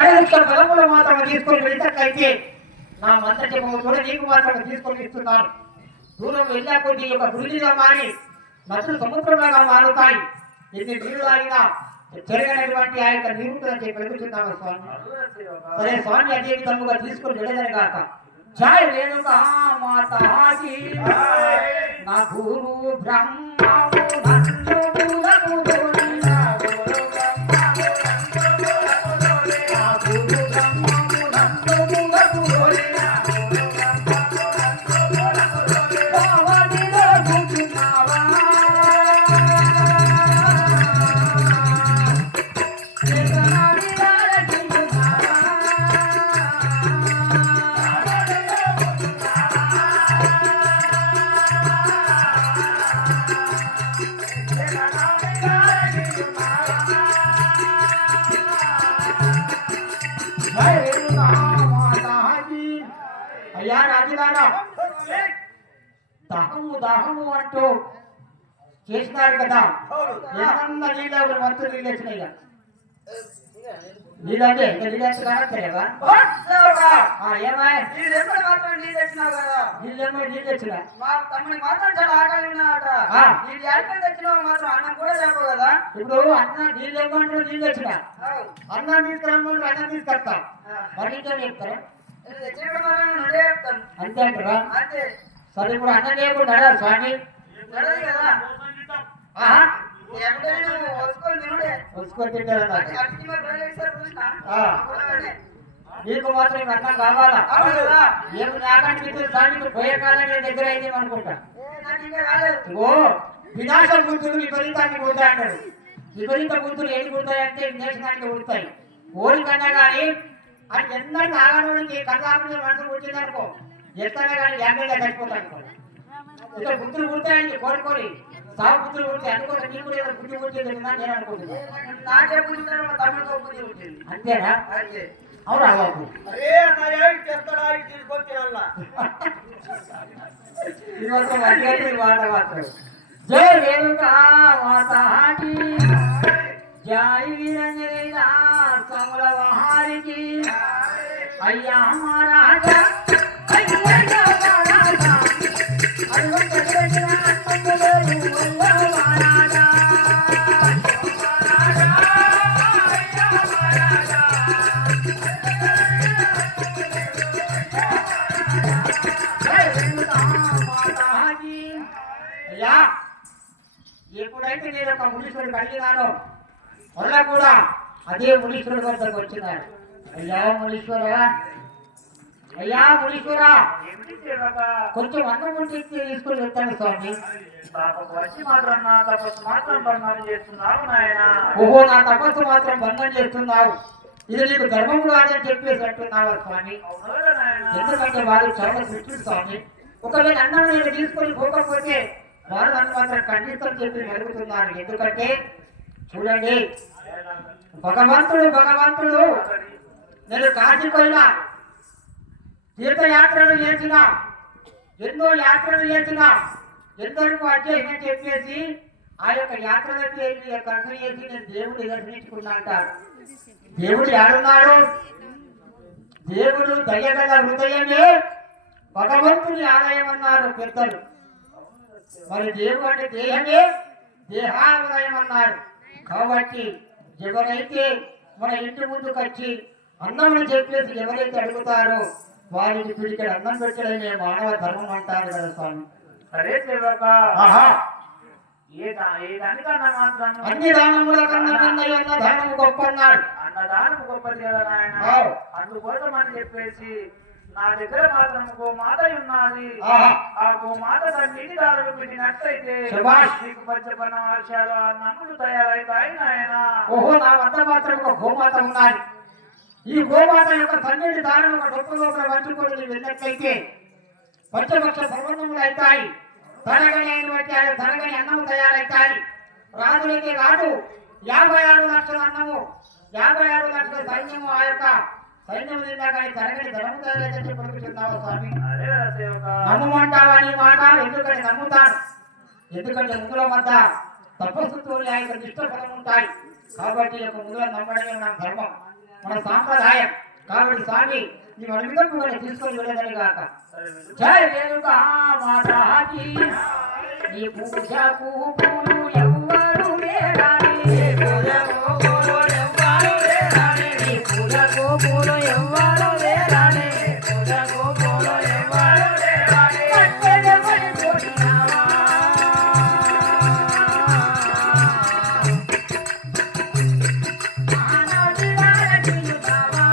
బలములు మాత్రం తీసుకొని వెళ్ళినట్లయితే నా మంత్ర జపము కూడా నీకు మాత్రం తీసుకొని ఇస్తున్నాను. దూరం వెళ్ళా కొద్ది ఒక గురుజీగా మారి నదులు సముద్రంగా మారుతాయి. ఎన్ని నీళ్లు తాగినా తిరగనటువంటి ఆ యొక్క నిరుతులని చెప్పి వెలుగుతున్నాము స్వామి. సరే స్వామి అదే విధముగా తీసుకొని వెళ్ళదని కాక జయ రేణుకా మాతాజీ నా గురు బ్రహ్మము అయ్యా రాజుగారా దాహము దాహము అంటూ చేసినారు కదా. ఏమన్నా నీళ్ళు మంత్రులు నీళ్ళు వచ్చినాయి నీళ్ళంటే నీళ్ళు వచ్చినా ఇప్పుడు అన్న నీళ్ళు ఏమంటారు నీళ్ళు వచ్చినా అన్నం తీసుకురమ్మంటారు అన్నం తీసుకొస్తా మరి చెప్తారా అంతే అంటారా? సరే ఇప్పుడు అన్నం లేకుండా స్వామి నీకు మాత్రం అన్నం కావాలా? ఏమి నాకంటే స్వామికి పోయే కాలం దగ్గర అయింది అనుకుంటా. ఓ వినాశం గుర్తులు విపరీతానికి పుడతాయి అంటాడు. విపరీత గుర్తులు ఏది పుడతాయంటే వినాశనానికి పుడతాయి. ఓడికన్నా కానీ అది ఎందరికీ ఆగడానికి కళ్ళాపుని మనసు పుట్టిందనుకో ఎత్తనే కానీ యాభైగా చచ్చిపోతాను అనుకో. ఇక బుద్ధులు పుడతాయని కోరుకోని సాగు బుద్ధులు పుడతాయి అనుకోని నీకు కూడా ఏదో బుద్ధి పుట్టింది నేను అనుకుంటున్నాను. నాకే బుద్ధి తమిళ బుద్ధి పుట్టింది అంతేనా? అవునా బాబు మాట మాత్రం జయ రేణుకా మాతాకి జై వీరంజనేయ కమల వహారికి అయ్యా మహారాజా అయ్యా ఎప్పుడైతే నేను ఒక మునీశ్వరుడు కలిగినానో వల్ల కూడా అదే మునీశ్వరుడు వద్దకు వచ్చినాడు. అయ్యా మునీశ్వరా అయ్యా మునీశ్వరా కొంచెం అన్నం ఉంటే తీసుకుని వెళ్తాను స్వామి. ఓహో నా తపస్సు మాత్రం భంగం చేస్తున్నావు, ఇది నీకు ధర్మం కాదని చెప్పేసి అంటున్నావా స్వామి? ఎందుకంటే వారు చాలా కృష్ణుడు స్వామి. ఒకవేళ అన్నం నేను తీసుకొని పోకపోతే వారు నన్ను మాత్రం ఖండితం చెప్పి మరుగుతున్నారు. ఎందుకంటే చూడండి భగవంతుడు నేను కాశీపోయినా తీర్థయాత్రలు చేసిన ఎన్నో యాత్రలు చేసిన ఎందరికో అధ్యయనం చెప్పేసి ఆ యొక్క యాత్రలకు వెళ్ళి ఖర్చు చేసి నేను దేవుడు దర్శించుకున్నా అంటారు. దేవుడు ఏడున్నాడు? దేవుడు దయగల హృదయమే భగవంతుని ఆలయం అన్నారు పెద్దలు. మరి దేవుడు అంటే దేహమే దేహాలయం అన్నారు. కాబట్టి ఎవరైతే మన ఇంటి ముందుకు వచ్చి అన్నం చెప్పేసి ఎవరైతే అడుగుతారో వారికి పిడికెడు అన్నం పెట్టడమే మానవ ధర్మం అంటారు కదా స్వామి. సరే అన్ని దానముల కన్నా దానము గొప్ప అన్నాడు. అన్నదానము గొప్పది కదా నాయన. అందుకోసం అని చెప్పేసి నా దగ్గర మాత్రం గోమాత ఉన్నది. ఆ గోమాత నీటి దారులు పెట్టినట్టయితే నీకు పంచపన్న వర్షాలు ఆ నన్నులు తయారవుతాయి నాయన. ఓహో నా వద్ద మాత్రం ఒక గోమాత ఉన్నది. ఈ గోమాత యొక్క సన్నిధి దారులు ఒక గొప్ప గొప్ప వంచుకొని వెళ్ళినట్లయితే పంచపక్ష సంబంధములు అవుతాయి. తరగని అన్నము తయారవుతాయి. రాజులైతే రాదు 56 లక్షల అన్నము 56 లక్షల సైన్యము ఆ యొక్క సైన్యం నిండా కానీ తరగని ధనము తయారైతే పలుకుతున్నావు స్వామి. నమ్ముమంటావా నీ మాట? ఎందుకంటే నమ్ముతాను. ఎందుకంటే ముందుల వద్ద తపస్సుతో ఆ యొక్క నిష్ఠ ఫలం ఉంటాయి. కాబట్టి యొక్క ముందుల నమ్మడమే నా ధర్మం. మన సాంప్రదాయం కాబట్టి స్వామి నీ అడుగులకు తీసుకొని వెళ్ళదని కాక జయ రేణుకా మాతాజీ నీ పూజకు పూలు ఎవ్వరు లేరాని నీ పూజకు పూలు ఎవ్వరు లేరాని పట్టెదమని కోరినావా ఆనాటిలాల జీవితావా